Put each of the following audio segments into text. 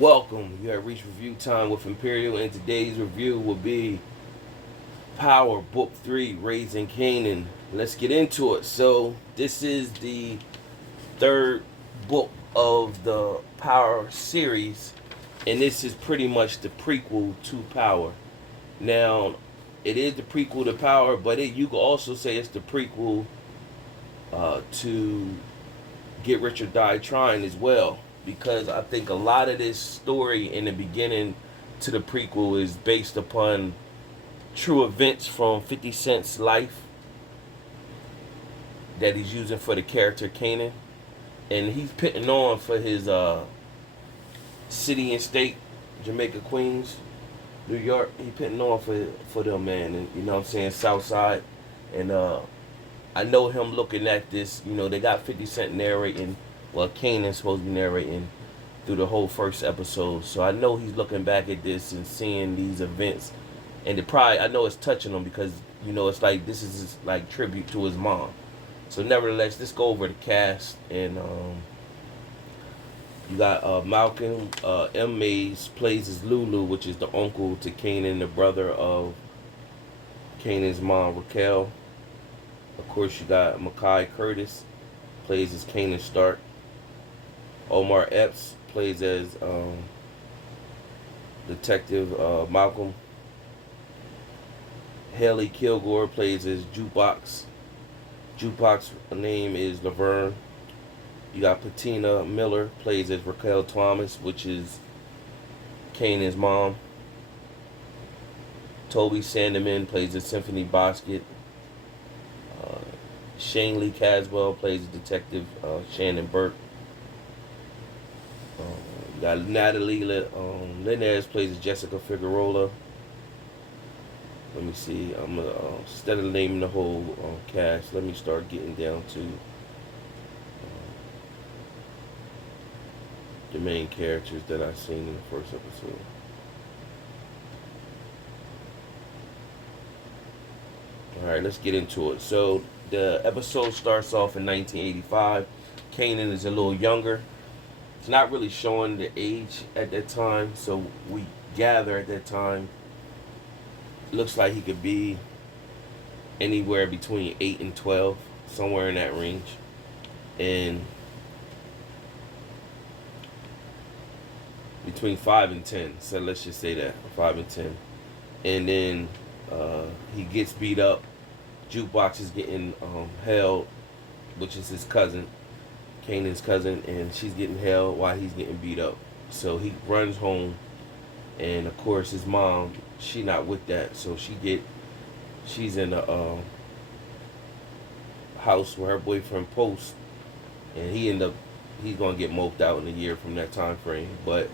Welcome. You have reached review time with Imperial, and today's review will be Power Book 3, Raising Kanan. Let's get into it. So, this is the third book of the Power series, and this is pretty much the prequel to Power. Now, it is the prequel to Power, but you could also say it's the prequel to Get Rich or Die Trying as well, because I think a lot of this story in the beginning to the prequel is based upon true events from 50 Cent's life that he's using for the character Kanan. And he's putting on for his city and state, Jamaica, Queens, New York. He putting on for them, man. And you know what I'm saying, Southside. And I know him looking at this, they got 50 Cent narrating. Well, Kanan's supposed to be narrating through the whole first episode. So I know he's looking back at this and seeing these events. And I know it's touching him because, it's like this is like tribute to his mom. So nevertheless, let's go over the cast. And you got Malcolm M. Mays plays as Lulu, which is the uncle to Kanan, the brother of Kanan's mom, Raquel. Of course, you got Makai Curtis plays as Kanan Stark. Omar Epps plays as Detective Malcolm. Haley Kilgore plays as Jukebox. Jukebox's name is Laverne. You got Patina Miller plays as Raquel Thomas, which is Kanan's mom. Toby Sandeman plays as Symphony Bosket. Shane Lee Caswell plays as Detective Shannon Burke. You got Natalie Linez plays as Jessica Figueroa. Let me see. I'm gonna instead of naming the whole cast, let me start getting down to the main characters that I've seen in the first episode. All right, let's get into it. So the episode starts off in 1985. Kanan is a little younger. It's not really showing the age at that time, so we gather at that time. Looks like he could be anywhere between 8 and 12, somewhere in that range. And between 5 and 10, so let's just say that, 5 and 10. And then he gets beat up. Jukebox is getting held, which is his cousin, Kanan's cousin, and she's getting held while he's getting beat up. So he runs home, and of course his mom, she not with that, so she's in a house where her boyfriend posts, and he's gonna get moped out in a year from that time frame. But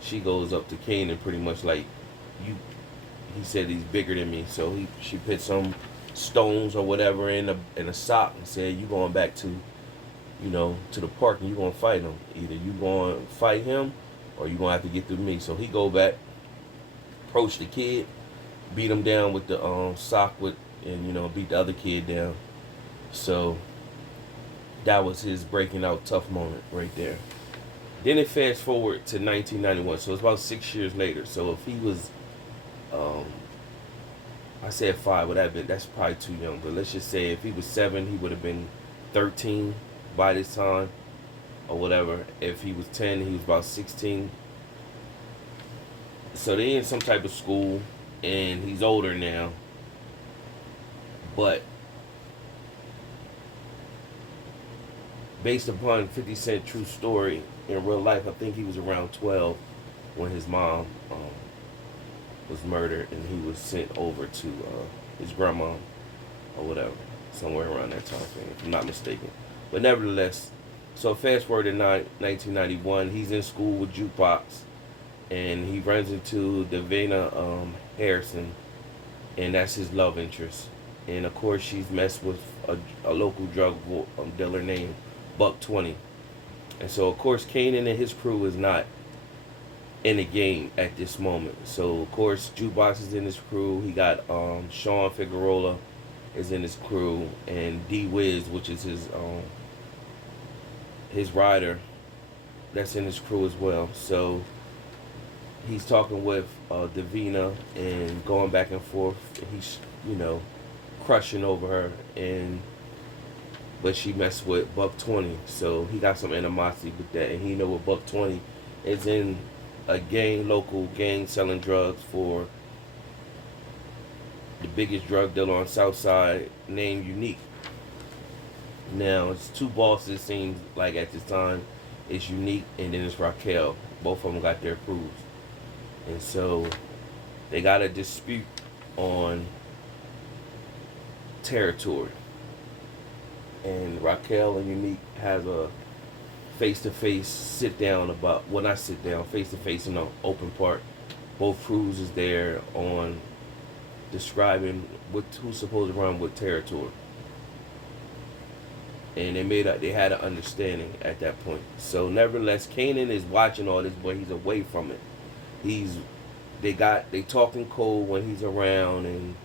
she goes up to Kanan pretty much like, he said he's bigger than me, so she put some stones or whatever in a sock and said, you going back to to the park and you gonna fight him. Either you gonna fight him or you gonna have to get through me. So he go back, approach the kid, beat him down with the sock and beat the other kid down. So that was his breaking out tough moment right there. Then it fast forward to 1991, so it's about 6 years later. So if he was I said 5, would have been, that's probably too young, but let's just say if he was 7, he would have been 13 by this time, or whatever. If he was 10, he was about 16. So they in some type of school, and he's older now. But based upon 50 Cent true story in real life, I think he was around 12 when his mom was murdered, and he was sent over to his grandma or whatever, somewhere around that time frame, if I'm not mistaken. But nevertheless, so fast forward to 1991, he's in school with Jukebox, and he runs into Davina Harrison, and that's his love interest. And of course, she's messed with a local drug dealer named Buck 20. And so, of course, Kanan and his crew is not in the game at this moment. So, of course, Jukebox is in his crew. He got Sean Figueroa is in his crew, and D Wiz, which is his rider, that's in his crew as well. So he's talking with Davina and going back and forth. He's, you know, crushing over her, and but she messed with Buck 20, so he got some animosity with that, and he know what Buck 20 is in a local gang selling drugs for the biggest drug dealer on South Side named Unique. Now it's two bosses seems like at this time. It's Unique and then it's Raquel. Both of them got their crews, and so they got a dispute on territory. And Raquel and Unique has a face-to-face sit-down about, well, not sit-down, face-to-face in the open part. Both crews is there on describing who's supposed to run what territory. And they had an understanding at that point. So nevertheless, Kanan is watching all this, but he's away from it. They talking cold when he's around, and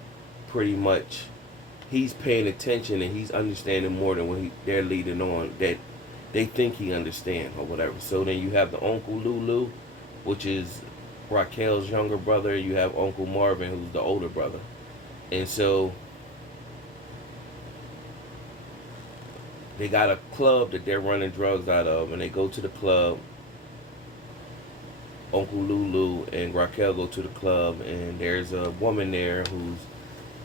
pretty much he's paying attention and he's understanding more than what they're leading on that they think he understand or whatever. So then you have the Uncle Lulu, which is Raquel's younger brother. You have Uncle Marvin, who's the older brother. And so they got a club that they're running drugs out of, and they go to the club. Uncle Lulu and Raquel go to the club, and there's a woman there who's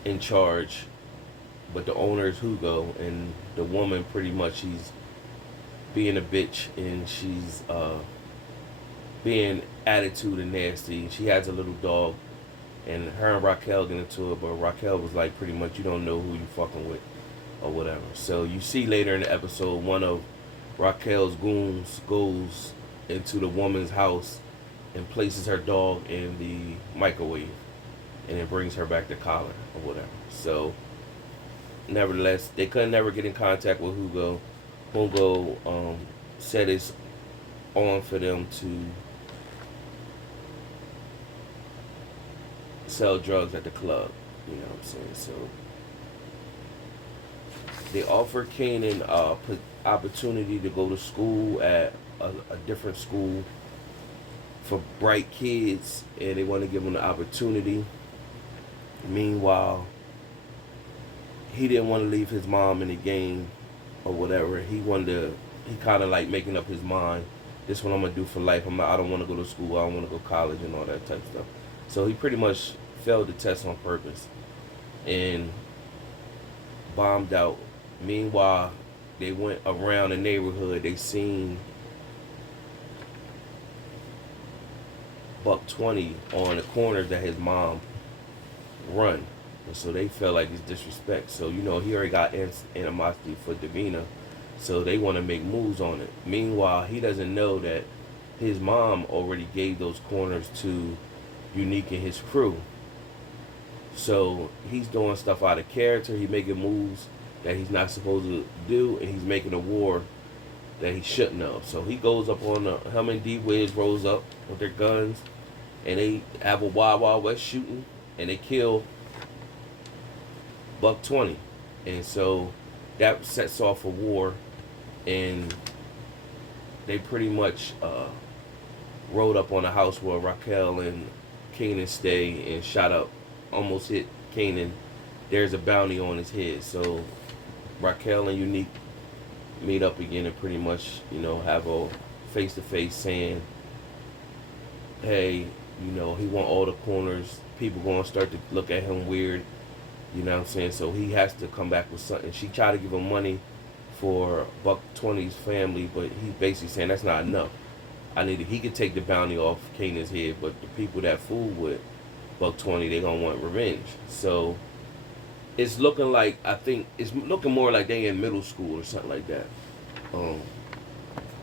in charge, but the owner is Hugo, and the woman pretty much, she's being a bitch, and she's being attitude and nasty. She has a little dog, and her and Raquel get into it, but Raquel was like, pretty much, you don't know who you fucking with or whatever. So you see later in the episode, one of Raquel's goons goes into the woman's house and places her dog in the microwave, and it brings her back to collar or whatever. So nevertheless, they couldn't never get in contact with Hugo. Hugo said it's on for them to sell drugs at the club. You know what I'm saying? So they offered Kanan opportunity to go to school at a different school for bright kids, and they want to give him the opportunity. Meanwhile, he didn't want to leave his mom in the game or whatever. He kind of like making up his mind. This is what I'm gonna do for life. I don't want to go to school. I don't want to go to college and all that type of stuff. So he pretty much failed the test on purpose and bombed out. Meanwhile, they went around the neighborhood. They seen Buck 20 on the corners that his mom run. And so they felt like it's disrespect. So, you know, he already got animosity for Davina. So they want to make moves on it. Meanwhile, he doesn't know that his mom already gave those corners to Unique and his crew. So he's doing stuff out of character. He's making moves that he's not supposed to do. And he's making a war that he shouldn't have. So he goes up on him and D-Wiz rolls up with their guns. And they have a Wild Wild West shooting. And they kill Buck 20. And so that sets off a war. And they pretty much rode up on a house where Raquel and Kanan stay and shot up, almost hit Kanan. There's a bounty on his head. So Raquel and Unique meet up again and pretty much, you know, have a face-to-face saying, hey, you know, he want all the corners. People going to start to look at him weird. You know what I'm saying? So he has to come back with something. She tried to give him money for Buck 20's family, but he's basically saying that's not enough. He could take the bounty off Kanan's head, but the people that fool with Buck 20, they gonna want revenge. So it's looking like, I think it's looking more like they in middle school or something like that, or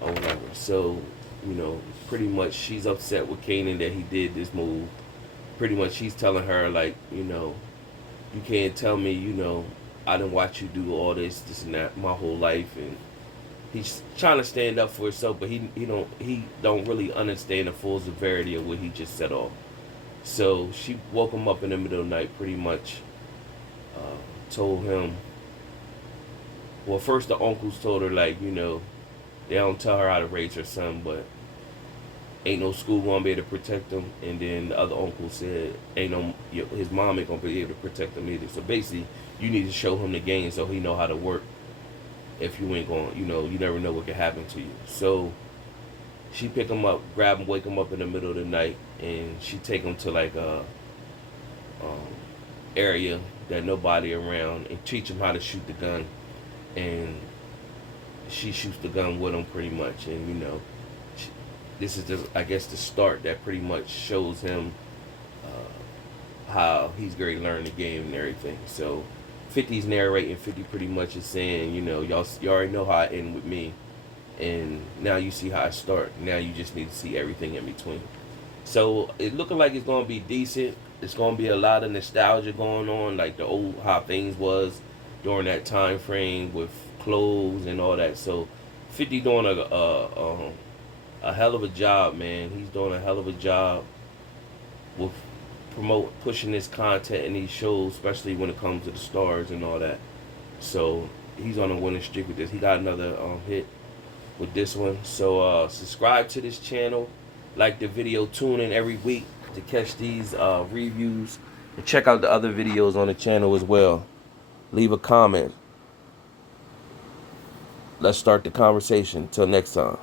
whatever. So, you know, pretty much she's upset with Kanan that he did this move. Pretty much she's telling her, like, you know, you can't tell me, you know, I didn't watch you do all this and that my whole life. And he's trying to stand up for himself, but he don't really understand the full severity of what he just set off. So she woke him up in the middle of the night, pretty much told him, well, first the uncles told her, like, you know, they don't tell her how to raise her son, but ain't no school gonna be able to protect him, and then the other uncle said ain't no his mom ain't gonna be able to protect him either. So basically, you need to show him the game so he know how to work. If you ain't going, you never know what could happen to you. So she pick him up, grab him, wake him up in the middle of the night, and she take him to like a um, area that nobody around, and teach him how to shoot the gun. And she shoots the gun with him pretty much, and she, this is just, I guess, the start that pretty much shows him how he's going to learn the game and everything. So 50's narrating. 50 pretty much is saying, you already know how I end with me, and now you see how I start. Now you just need to see everything in between. So it looking like it's gonna be decent. It's gonna be a lot of nostalgia going on, like the old how things was during that time frame with clothes and all that. So 50 doing a hell of a job, man. He's doing a hell of a job with pushing this content and these shows, especially when it comes to the Starz and all that. So he's on a winning streak with this. He got another hit with this one. So subscribe to this channel, like the video, tune in every week to catch these reviews, and check out the other videos on the channel as well. Leave a comment. Let's start the conversation. Till next time.